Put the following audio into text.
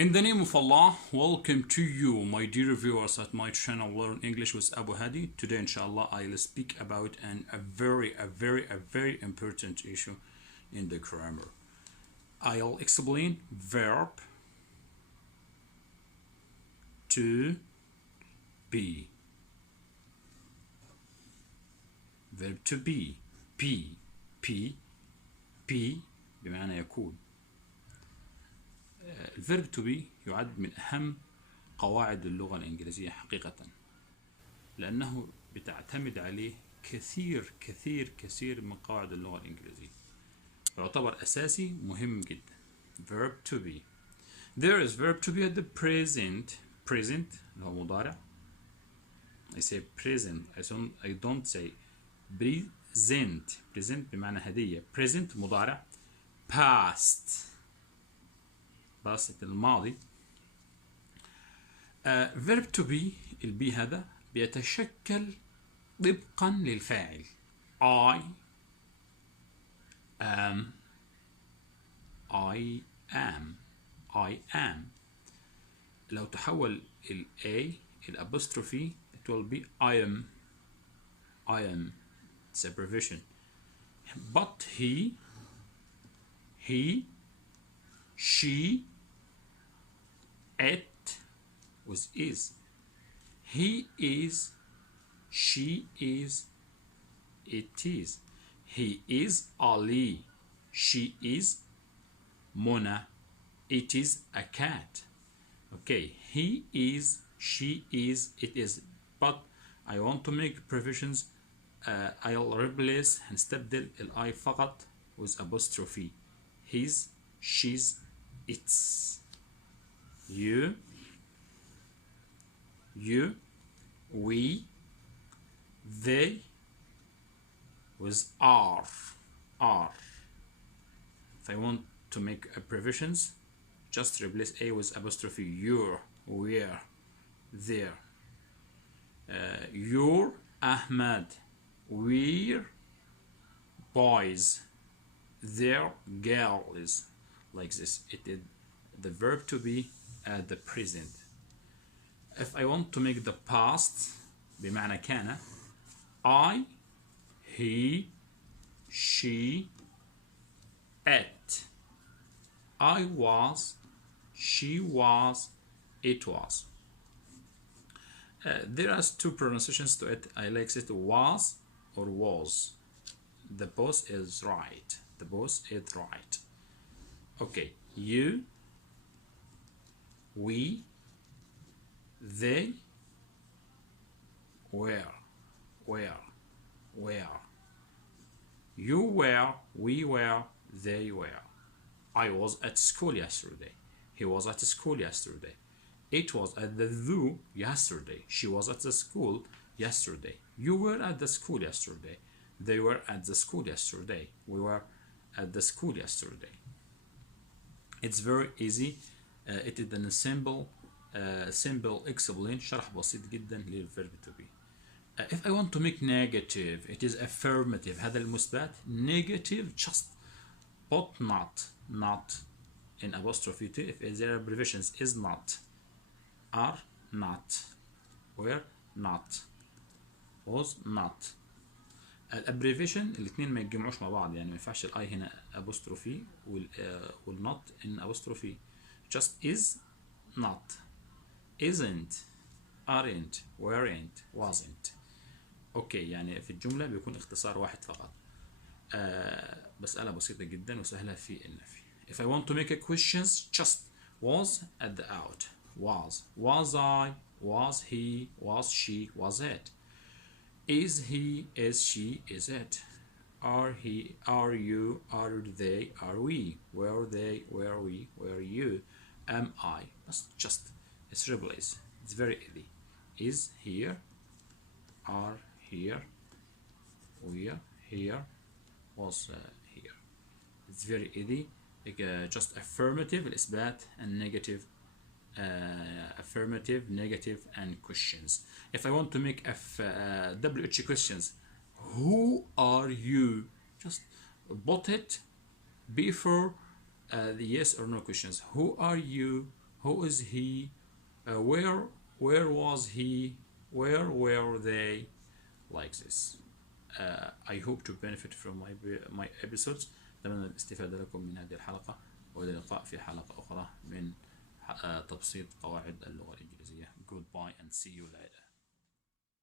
In the name of Allah, welcome to you, my dear viewers at my channel Learn English with Abu Hadi. Today, inshallah, I'll speak about a very important issue in the grammar. I'll explain verb to be. Verb to be. P بمعنى يكون. الفيرب to be يعد من أهم قواعد اللغة الإنجليزية حقيقة، لأنه بتعتمد عليه كثير من قواعد اللغة الإنجليزية، يعتبر أساسي مهم جدا. verb to be. There is verb to be at the present اللي هو مضارع. I say present, I don't say present بمعنى هدية. present مضارع. past الماضي. verb to be البي هذا بيتشكل طبقا للفاعل. I am. لو تحول ال A الابوستروفي it will be I am. It's a preposition. But he, she, it with is. He is, she is, it is. He is Ali. She is Mona. It is a cat. Okay, he is, she is, it is. But I want to make provisions. I'll replace هنستبدل I فقط with apostrophe. His, she's, its. You, we, they with are. If I want to make a provisions, just replace A with apostrophe. Your, where, there. Your Ahmad, we're boys, their girls. Like this, it is the verb to be at the present. If I want to make the past بمعنى كان, I, he, she, it. I was, she was, it was. There are two pronunciations to it. I like it was or was. The both is right. Okay, you, we, they, were. You were, we were, they were. I was at school yesterday. He was at school yesterday. It was at the zoo yesterday. She was at the school yesterday. You were at the school yesterday. They were at the school yesterday. We were at the school yesterday. It's very easy. It is a simple explain شرح بسيط جدا للverb to be. If I want to make negative, it is affirmative. هذا المثبت. Negative, just put not in apostrophe t. If there are abbreviations, is not, are not, were not, was not. الابريفيشن الاثنين ما يتجمعوش مع بعض، يعني ما ينفعش الاي هنا apostrophe والنوت in apostrophe. just is, not, isn't, aren't, weren't, wasn't. اوكي، يعني في الجملة بيكون اختصار واحد فقط. مسألة بسيطة جدا وسهلة في النفي. If I want to make a questions, just was at the out. Was I, was he, was she, was it. Is he, is she, is it. Are he, are you, are they, are we. Were they, were we, were you. Am I. Just it's replace. It's very easy. Is here, are here, we are here, was here. It's very easy. Just affirmative الإثبات and negative. Affirmative, negative, and questions. If I want to make WH questions, who are you? Just put it before the yes or no questions. Who are you? who is he, where was he, where were they, like this. I hope to benefit from my episodes. أتمنى الاستفادة لكم من هذه الحلقة، وإلى اللقاء في حلقة أخرى من تبسيط قواعد اللغة الإنجليزية. Goodbye and see you later.